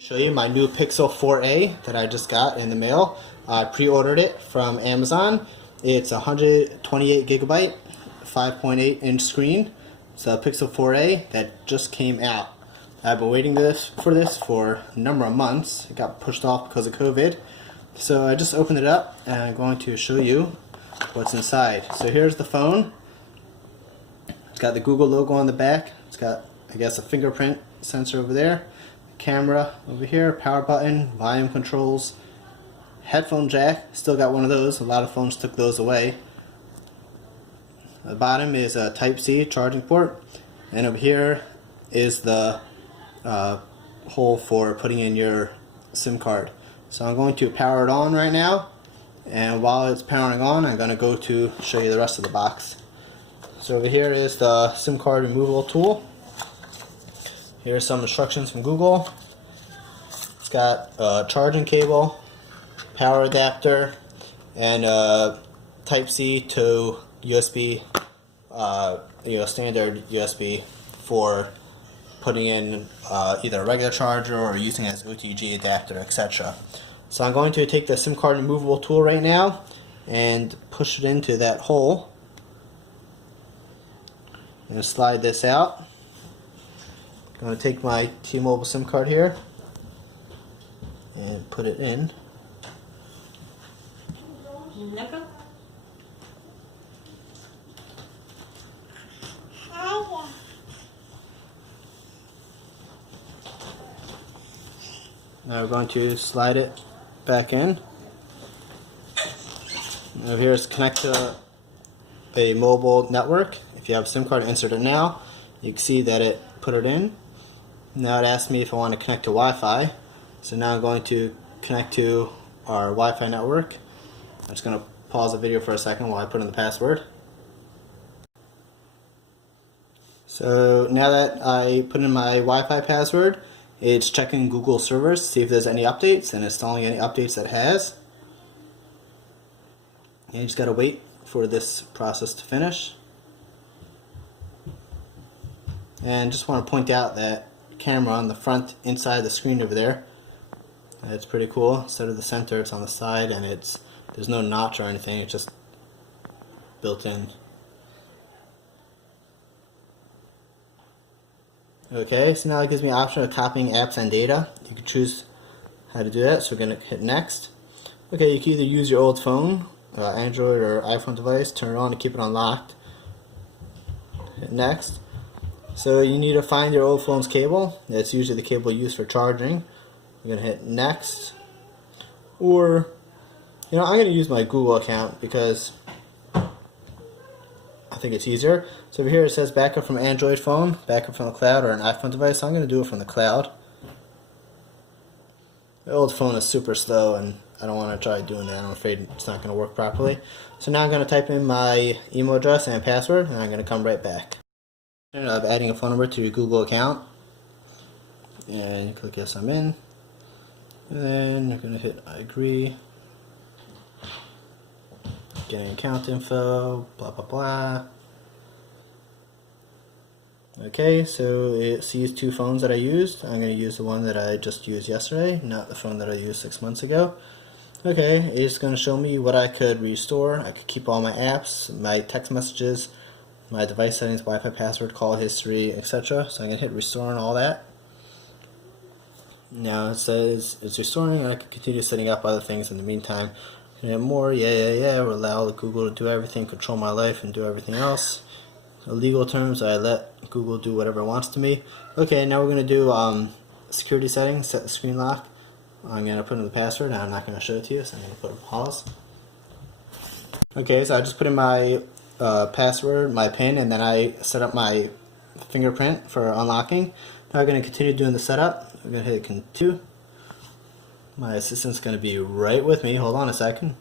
Show you my new Pixel 4a that I just got in the mail. I pre-ordered it from Amazon. It's 128 gigabyte, 5.8 inch screen. It's a Pixel 4a that just came out. I've been waiting for this for a number of months. It got pushed off because of COVID. So I just opened it up and I'm going to show you what's inside. So here's the phone. It's got the Google logo on the back. It's got, I guess, a fingerprint sensor over there. Camera over here, power button, volume controls, headphone jack, still got one of those. A lot of phones took those away. At the bottom is a Type-C charging port, and over here is the hole for putting in your SIM card. So I'm going to power it on right now, and while it's powering on, I'm going to go to show you the rest of the box. So over here is the SIM card removal tool. Here's some instructions from Google. It's got a charging cable, power adapter, and Type-C to USB, standard USB for putting in either a regular charger or using it as OTG adapter, etc. So I'm going to take the SIM card removable tool right now and push it into that hole and slide this out. I'm going to take my T-Mobile SIM card here and put it in. Now we're going to slide it back in. Now here is connect to a mobile network. If you have a SIM card, insert it now. You can see that it put it in. Now it asks me if I want to connect to Wi-Fi. So now I'm going to connect to our Wi-Fi network. I'm just going to pause the video for a second while I put in the password. So now that I put in my Wi-Fi password, it's checking Google servers to see if there's any updates and installing any updates that it has. And you just got to wait for this process to finish. And just want to point out that camera on the front inside the screen over there, it's pretty cool. Instead of the center, it's on the side, and there's no notch or anything, it's just built in. Okay, so now it gives me an option of copying apps and data. You can choose how to do that, so we're going to hit next. Okay, you can either use your old phone, Android or iPhone device, turn it on to keep it unlocked. Hit next. So you need to find your old phone's cable. That's usually the cable used for charging. You're going to hit next. Or, I'm going to use my Google account because I think it's easier. So over here it says backup from Android phone, backup from the cloud, or an iPhone device. So I'm going to do it from the cloud. The old phone is super slow and I don't want to try doing that. I'm afraid it's not going to work properly. So now I'm going to type in my email address and password, and I'm going to come right back. Of adding a phone number to your Google account, and you click yes, I'm in, and then you're going to hit I agree, getting account info, blah blah blah. Okay, so it sees two phones that I used. I'm going to use the one that I just used yesterday, not the phone that I used 6 months ago. Okay, it's going to show me what I could restore. I could keep all my apps, my text messages, my device settings, Wi-Fi password, call history, etc. So I'm going to hit restore and all that. Now it says it's restoring, and I can continue setting up other things in the meantime. Can I hit more? Yeah. We'll allow Google to do everything, control my life, and do everything else. So legal terms, I let Google do whatever it wants to me. Okay, now we're going to do security settings, set the screen lock. I'm going to put in the password, and I'm not going to show it to you, so I'm going to put a pause. Okay, so I just put in my password, my PIN, and then I set up my fingerprint for unlocking. Now I'm going to continue doing the setup. I'm going to hit continue. My assistant's going to be right with me. Hold on a second.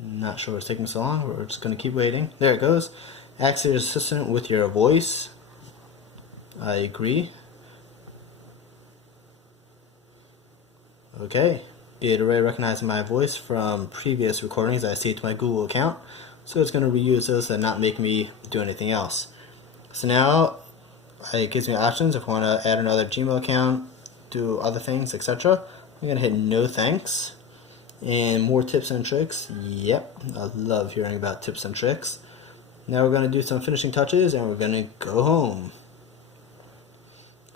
Not sure what's taking so long. We're just going to keep waiting. There it goes. Access your assistant with your voice. I agree. Okay, it already recognized my voice from previous recordings I saved to my Google account. So it's going to reuse those and not make me do anything else. So now it gives me options if I want to add another Gmail account, do other things, etc. I'm going to hit no thanks. And more tips and tricks. Yep, I love hearing about tips and tricks. Now we're going to do some finishing touches and we're going to go home.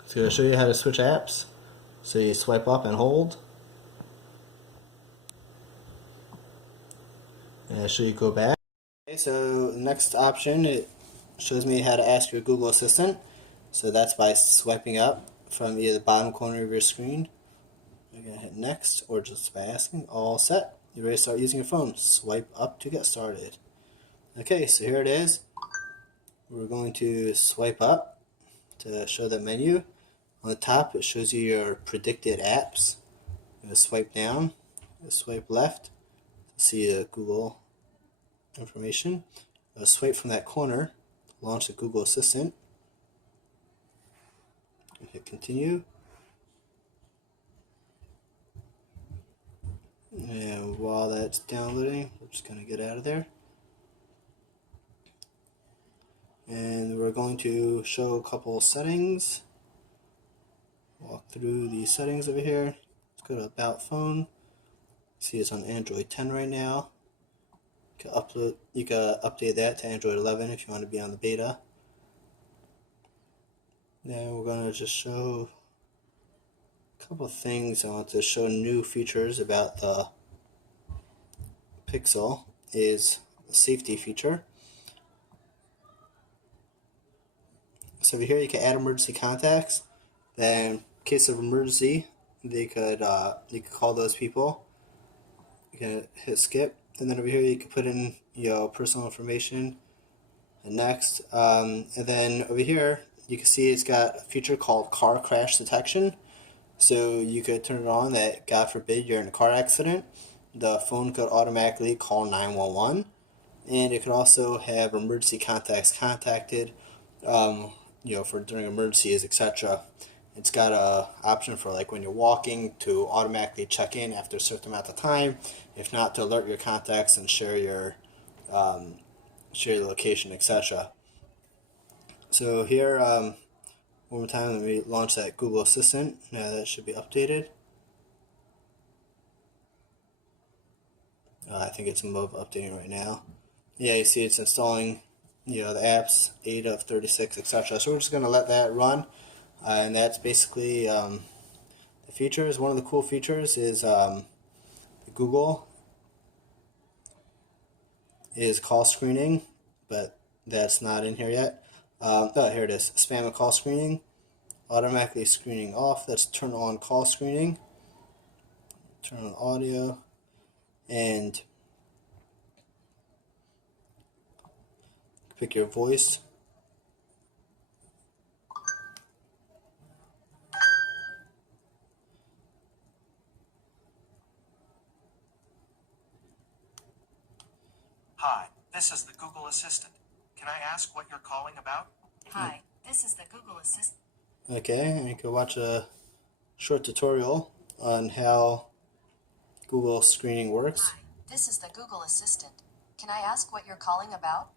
So I'll show you how to switch apps. So you swipe up and hold. And I'll show you go back. Okay, so the next option, it shows me how to ask your Google Assistant. So that's by swiping up from either the bottom corner of your screen. You're going to hit next, or just by asking. All set. You're ready to start using your phone. Swipe up to get started. Okay, so here it is. We're going to swipe up to show the menu. On the top, it shows you your predicted apps. You're going to swipe down, swipe left to see the Google information. Swipe from that corner, launch the Google Assistant. Hit continue. And while that's downloading, we're just going to get out of there. And we're going to show a couple settings. Walk through the settings over here. Let's go to About Phone. See it's on Android 10 right now. You can update that to Android 11 if you want to be on the beta. Then we're going to just show a couple of things. I want to show new features about the Pixel. Is the safety feature. So over here you can add emergency contacts. Then in case of emergency, you could call those people. You can hit skip, and then over here you can put in your personal information. And next, and then over here you can see it's got a feature called car crash detection. So you could turn it on that, God forbid, you're in a car accident. The phone could automatically call 911, and it could also have emergency contacts contacted, for during emergencies, etc. It's got a option for like when you're walking to automatically check in after a certain amount of time. If not, to alert your contacts and share your location, etc. So here, one more time, let me launch that Google Assistant. Now that should be updated. I think it's in mode of updating right now. Yeah, you see it's installing, the apps, 8 of 36, etc. So we're just going to let that run, and that's basically the features. One of the cool features is Google is call screening, but that's not in here yet. Oh, here it is. Spam and call screening. Automatically screening off. Let's turn on call screening. Turn on audio. And pick your voice. Hi, this is the Google Assistant. Can I ask what you're calling about? Hi, this is the Google Assistant. Okay, and you can watch a short tutorial on how Google screening works. Hi, this is the Google Assistant. Can I ask what you're calling about?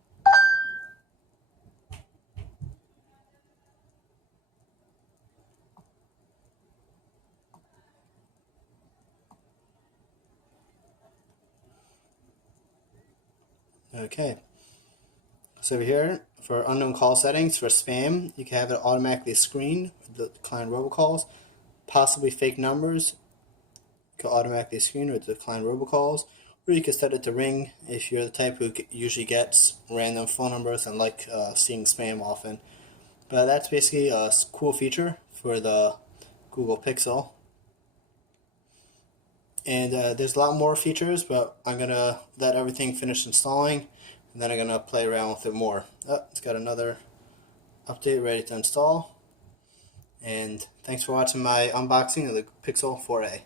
Okay. So over here, for unknown call settings, for spam, you can have it automatically screen the decline robocalls. Possibly fake numbers, you can automatically screen or decline robocalls. Or you can set it to ring if you're the type who usually gets random phone numbers and like seeing spam often. But that's basically a cool feature for the Google Pixel. And there's a lot more features, but I'm going to let everything finish installing, and then I'm going to play around with it more. Oh, it's got another update ready to install. And thanks for watching my unboxing of the Pixel 4a.